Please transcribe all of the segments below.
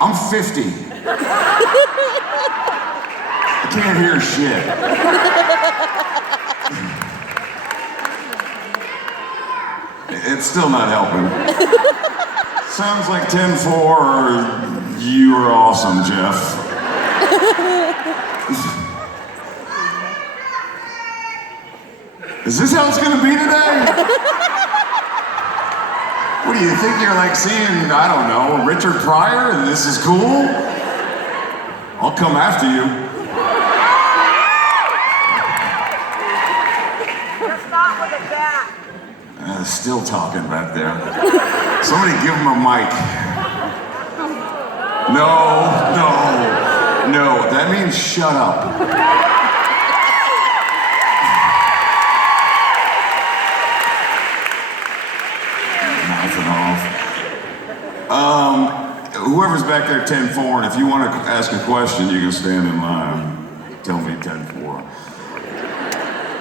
I'm 50. I can't hear shit. It's still not helping. Sounds like 10-4. You are awesome, Jeff. Is this how it's gonna be today? What do you think you're like seeing, I don't know, Richard Pryor and this is cool? I'll come after you. Stop with the cat. Still talking back there. Somebody give him a mic. No. That means shut up. Whoever's back there 10-4, and if you want to ask a question, you can stand in line. Tell me 10-4.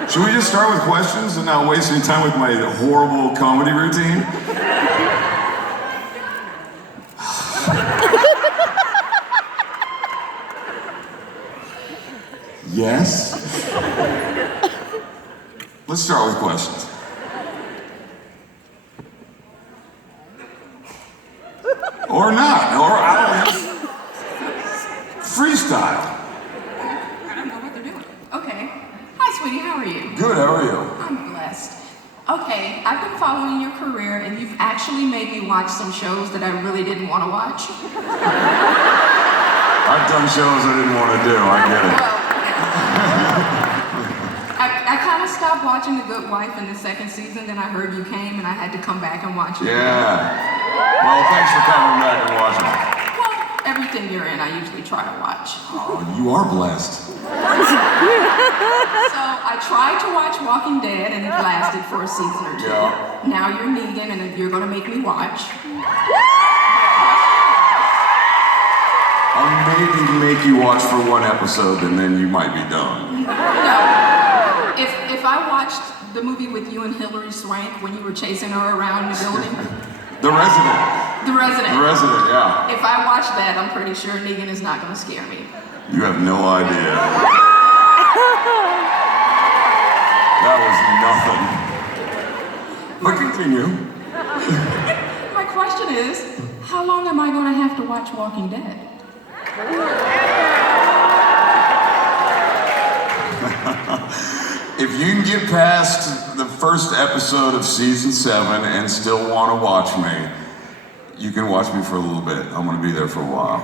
Should we just start with questions and not waste any time with my horrible comedy routine? Yes? Let's start with questions. Or not, or I don't know. Freestyle. I don't know what they're doing. Okay. Hi, sweetie, how are you? Good, how are you? I'm blessed. Okay, I've been following your career, and you've actually made me watch some shows that I really didn't want to watch. I've done shows I didn't want to do, I get it. I kind of stopped watching The Good Wife in the second season, then I heard you came, and I had to come back and watch it. Yeah. Well, thanks for coming back and watching. Well, everything you're in, I usually try to watch. Oh, you are blessed. So I tried to watch Walking Dead, and it lasted for a season or two. Yeah. Now you're Negan, and you're going to make me watch. I'll maybe make you watch for one episode, and then you might be done. No. If I watched the movie with you and Hilary Swank when you were chasing her around the building. The Resident. The Resident. The Resident, yeah. If I watch that, I'm pretty sure Negan is not going to scare me. You have no idea. That was nothing. But continue. My question is, how long am I going to have to watch Walking Dead? If you can get past the first episode of season 7 and still want to watch me, you can watch me for a little bit. I'm going to be there for a while.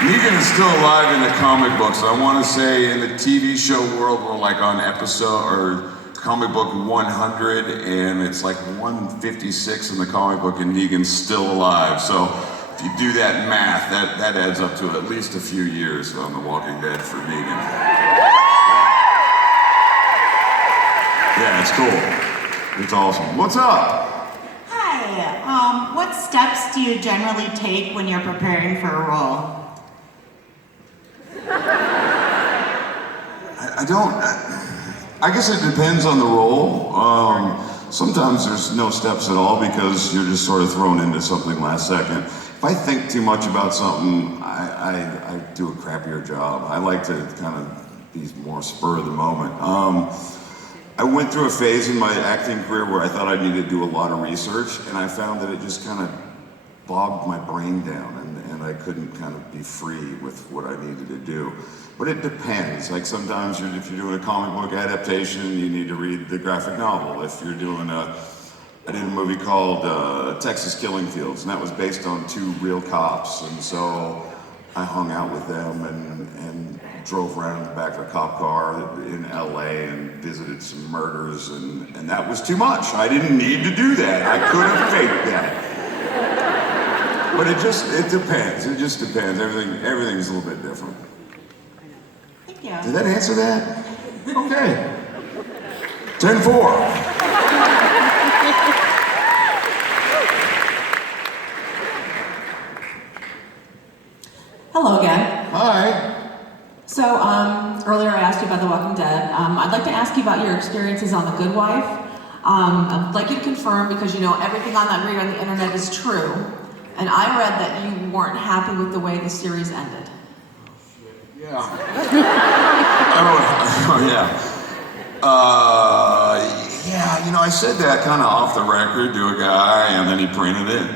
Negan is still alive in the comic books. I want to say in the TV show world, we're like on episode or comic book 100, and it's like 156 in the comic book, and Negan's still alive. So if you do that math, that adds up to at least a few years on The Walking Dead for Negan. Yeah, it's cool. It's awesome. What's up? Hi. What steps do you generally take when you're preparing for a role? I guess it depends on the role. Sometimes there's no steps at all because you're just sort of thrown into something last second. If I think too much about something, I do a crappier job. I like to kind of be more spur of the moment. I went through a phase in my acting career where I thought I needed to do a lot of research, and I found that it just kind of bogged my brain down, and I couldn't kind of be free with what I needed to do. But it depends. Like sometimes if you're doing a comic book adaptation, you need to read the graphic novel. If you're doing I did a movie called Texas Killing Fields, and that was based on 2 real cops, and so I hung out with them and drove around in the back of a cop car in LA and visited some murders, and that was too much. I didn't need to do that. I could have faked that. But it depends. It just depends. Everything's a little bit different. Thank you. Did that answer that? Okay. 10-4. Hello again. Hi. So, earlier I asked you about The Walking Dead. I'd like to ask you about your experiences on The Good Wife. I'd like you to confirm, because you know everything on that read on the internet is true. And I read that you weren't happy with the way the series ended. Yeah. oh, yeah. Yeah, you know, I said that kind of off the record to a guy, and then he printed it.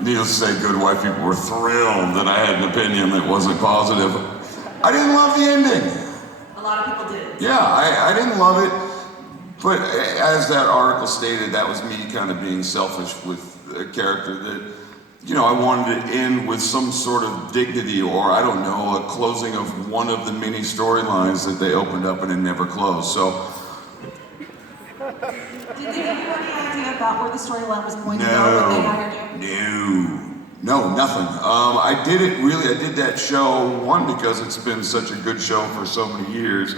Needless to say, good white people were thrilled that I had an opinion that wasn't positive. I didn't love the ending. A lot of people did. Yeah, I didn't love it, but as that article stated, that was me kind of being selfish with a character that, you know, I wanted to end with some sort of dignity, or I don't know, a closing of one of the many storylines that they opened up and it never closed. So. Did they give you any idea about where the storyline was going to go when they hired you? No, nothing. I did that show, one, because it's been such a good show for so many years.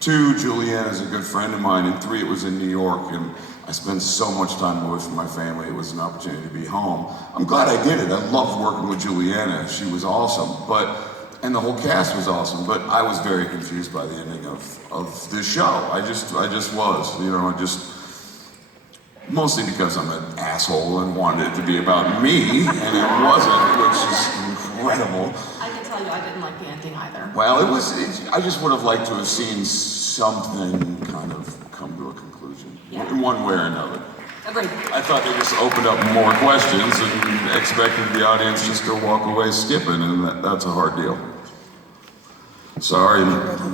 Two, Julianne is a good friend of mine, and three, it was in New York, and I spent so much time away from my family. It was an opportunity to be home. I'm glad I did it. I loved working with Juliana. She was awesome, and the whole cast was awesome, but I was very confused by the ending of this show. I just was, you know, mostly because I'm an asshole and wanted it to be about me, and it wasn't, which is incredible. I can tell you I didn't like the ending either. Well, I just would have liked to have seen something kind of come to a conclusion, in one way or another. Agreed. I thought they just opened up more questions and expected the audience just to walk away skipping, and that's a hard deal. Sorry,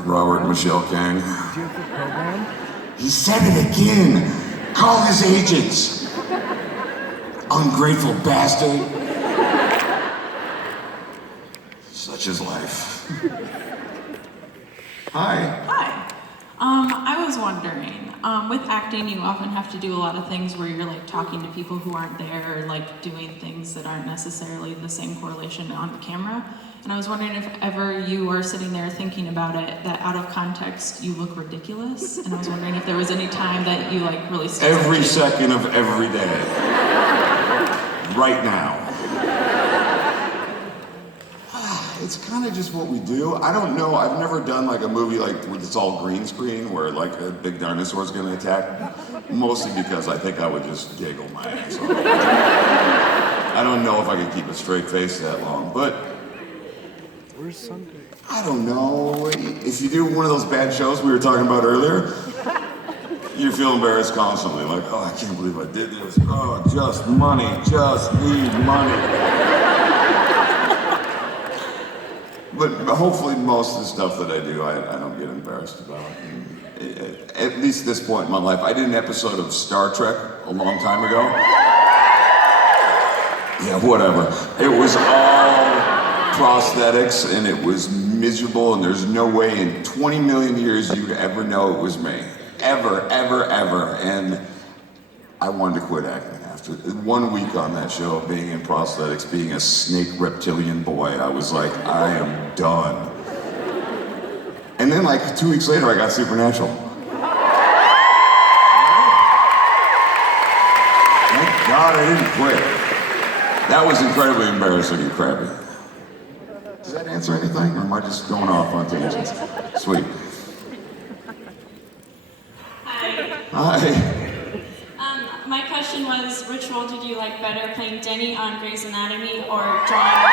Robert and Michelle Kang. He said it again. Call his agents. Ungrateful bastard. Such is life. Hi. Hi. I was wondering, with acting, you often have to do a lot of things where you're like talking to people who aren't there, or like doing things that aren't necessarily the same correlation on the camera. And I was wondering if ever you are sitting there thinking about it, that out of context you look ridiculous. And I was wondering if there was any time that you like really Every second of every day. Right now. It's kind of just what we do. I don't know. I've never done like a movie like where it's all green screen, where like a big dinosaur is going to attack. Mostly because I think I would just giggle my ass off. I don't know if I could keep a straight face that long, but I don't know. If you do one of those bad shows we were talking about earlier, you feel embarrassed constantly. Like, oh, I can't believe I did this. Oh, just money. Just need money. But hopefully most of the stuff that I do, I don't get embarrassed about. At least at this point in my life. I did an episode of Star Trek a long time ago. Yeah, whatever. It was all prosthetics, and it was miserable, and there's no way in 20 million years you'd ever know it was me. Ever, ever, ever. And I wanted to quit acting after 1 week on that show, being in prosthetics, being a snake reptilian boy. I was like, I am done. And then like 2 weeks later, I got Supernatural. Thank God I didn't quit. That was incredibly embarrassing and crappy. Does that answer anything, or am I just going off on tangents? Sweet. Hi. My question was, which role did you like better, playing Denny on Grey's Anatomy or Joanna?